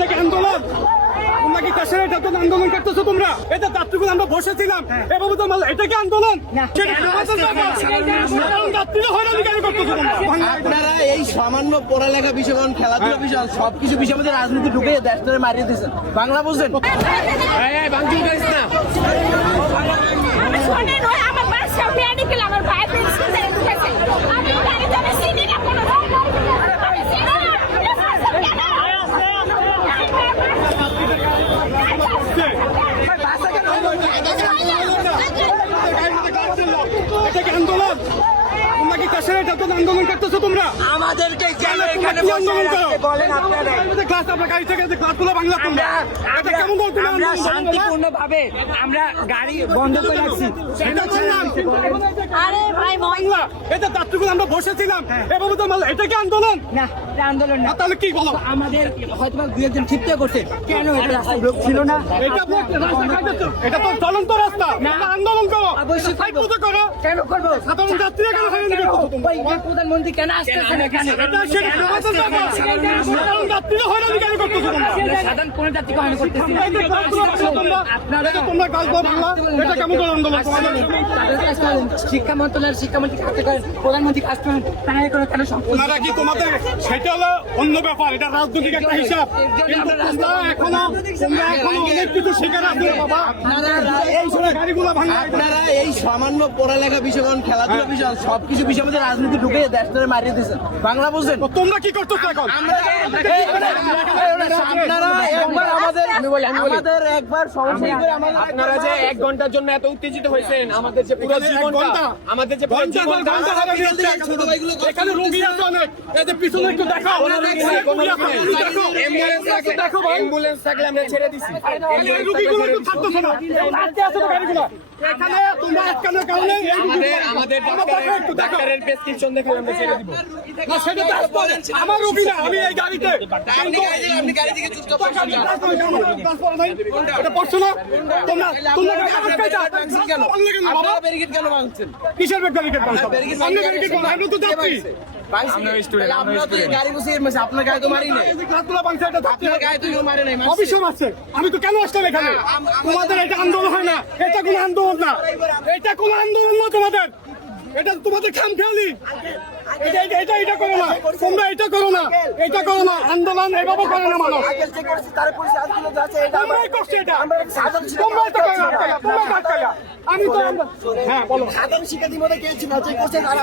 এটা কি আন্দোলন? তোমরা কি দেশের এটা আন্দোলন করতেছো? তোমরা এটা তাত্ত্বিক আমরা বসেছিলাম এভাবে তো এটা কি আন্দোলন? আপনারা এই সামান্য পড়ালেখা বিষয় খেলাধুলা বিষয় সবকিছু বিষয় মধ্যে রাজনীতি ঢুকে দেশটারে মারিয়ে দিয়েছেন। বাংলা বুঝছেন? এটা কি আন্দোলন? তোমরা কি দেশের এটা আন্দোলন করতেছো? তোমরা আমাদেরকে কেন এখানে আন্দোলন করো? বলেন আপনারা? ক্লাস আপনার গাড়ি থেকে ক্লাসগুলো বাংলা তোমরা এটা কেমন বলতে? আমরা শান্তিপূর্ণ ভাবে আমরা গাড়ি বন্ধ করে রাখছি। এটা করলাম। আরে ভাই বাংলা এটা তাত্ত্বিক আমরা বসেছিলাম এভাবে তো এটা কি আন্দোলন? না, এটা আন্দোলন না। তাহলে কি বলো? আমাদের হয়তো দু একজন ক্ষিপ্ত করছে, কেন এটা রাস্তায় লোক ছিল না? এটা তো রাস্তা খাইতেছো, এটা তো চলন্ত রাস্তা। এটা আন্দোলন করো, অবশ্যই ফাইট করো। কেন করবো? সাধারণ যাত্রীরা কেন হয়রানি করতেছো তোমরা? ওই প্রধানমন্ত্রী কেন আসতেছেন এখানে? এটা সেটা সমাধান করো। সাধারণ যাত্রীরা হয়রানি কেন করতেছো তোমরা? সাধারণ কোন জাতি কখনো করতেছি না। তোমরা কাজ করো বাংলা, এটা কেমন করে আন্দোলন তোমাদের? শিক্ষা মন্ত্রণালয়ের শিক্ষামন্ত্রী কাজ করেন, প্রধানমন্ত্রী কাজ করেন, তারা কোনো কেন ওনারা কি তোমাদের সেটা হলো অন্য ব্যাপার, এটা রাজনৈতিক একটা হিসাব। কিন্তু তোমরা এখনো অনেক কিছু শেখার আছে বাবা। এই সময় গাড়িগুলো ভাঙা। আপনারা এই সামান্য পড়ালেখা বিষয় খেলাধুলা বিষয় সবকিছু বিষয় মধ্যে রাজনীতি ঢুকে দেশটারে মারিয়ে দিয়েছেন। বাংলা বুঝছেন? তোমরা কি করতেছো এখন? আপনারা একবার আমাদের একবার সমস্যা করে আপনারা যে 1 ঘন্টার জন্য এত উত্তেজিত হয়েছেন, আমাদের যে পুরো জীবনটা আমাদের যে পুরো জীবনটা ছোট ভাইগুলো এখানে রোগী আছে অনেক, এই যে পিছনে একটু দেখাও। অ্যাম্বুলেন্স থাকলে আমরা ছেড়ে দিছি। এই রোগীগুলো একটু থাকতেছে না, রাস্তায় আছে তো গাড়িগুলো। এখানে তোমরা আটকানোর কারণে এই রোগীগুলো আমাদের একটু দেখাও। ডাক্তারের প্রেসক্রিপশন দেখে আমরা ছেড়ে দিব। না সেটা তো আমার রোগী না, আমি এই গাড়িতে। আপনি গাড়ি থেকে চুপচাপ এটা পড়ছো না? তোমরা কেন বাবা? আপনারা ব্যারিকেড কেন ভাঙছেন? কিসের ব্যারিকেড বাংলা? আমি ব্যারিকেড বাংলা, আমি তো যাচ্ছি। গাড়ি বসে আপনার গায়ে তো মারি নাই। এই যে ক্লাসগুলো ভাঙছে, এটা থাকতে আপনার গায়ে তো কেউ মারে নাই। অবশ্যই আছে। আমি তো কেন আসলাম এখানে? তোমাদের এটা আন্দোলন হয় না, এটা কোনো আন্দোলন না, এটা কোনো আন্দোলন না তোমাদের, এটা তোমাদের খাম খেয়ালি। এটা করো না, তোমরা এটা করো না, এটা করো না। আন্দোলন এভাবে করে না মানুষ। তোমরাই করছো এটা, তোমরাই তো করো, তোমরা আটকায়া। আমি তো হ্যাঁ বলো, সাধারণ শিক্ষার্থীর মধ্যে কে ছিল যে করছেন আর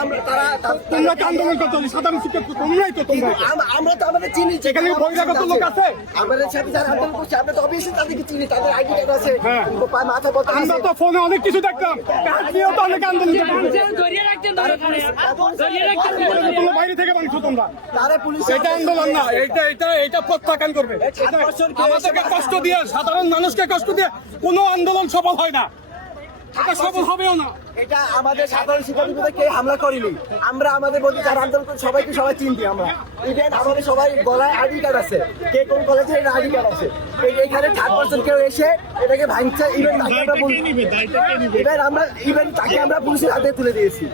তোমরা তো আন্দোলন করতে হবে, সাধারণ শিক্ষক তোমরাই তো, তোমরা আমরা তো আমাদের চিনি এখানে বহিরাগত লোক আছে। আমাদের সাথে যারা আন্দোলন করছে আমরা তো অবশ্যই তাদেরকে চিনি, তাদের আইডি কার্ড আছে, হ্যাঁ। মাথা পথা আমরা তো ফোনে অনেক কিছু দেখলাম, কাজ নিয়েও তো অনেক আন্দোলন করছে। ধরিয়ে রাখতেন, ধরিয়ে রাখতেন। তোমরা বাইরে থেকে বাংছো তোমরা, তারা পুলিশ এটা আন্দোলন না, এটা প্রত্যাখ্যান করবে। আমাদেরকে কষ্ট দিয়ে, সাধারণ মানুষকে কষ্ট দিয়ে কোনো আন্দোলন সফল হয় না, এটা সফল হবেও না। এটা আমাদের সাধারণ শিক্ষার্থীদের কে হামলা করিনি, আমরা আমাদের মধ্যে যারা আন্দোলন করি সবাইকে সবাই চিনতি। আমরা ইভেন আমাদের সবাই গলায় আইডি কার্ড আছে, কে কোন কলেজের আইডি কার্ড আছে। এখানে 3% কেউ এসে এটাকে ভাঙছে, ইভেন তাকে আমরা পুলিশের হাতে তুলে দিয়েছি।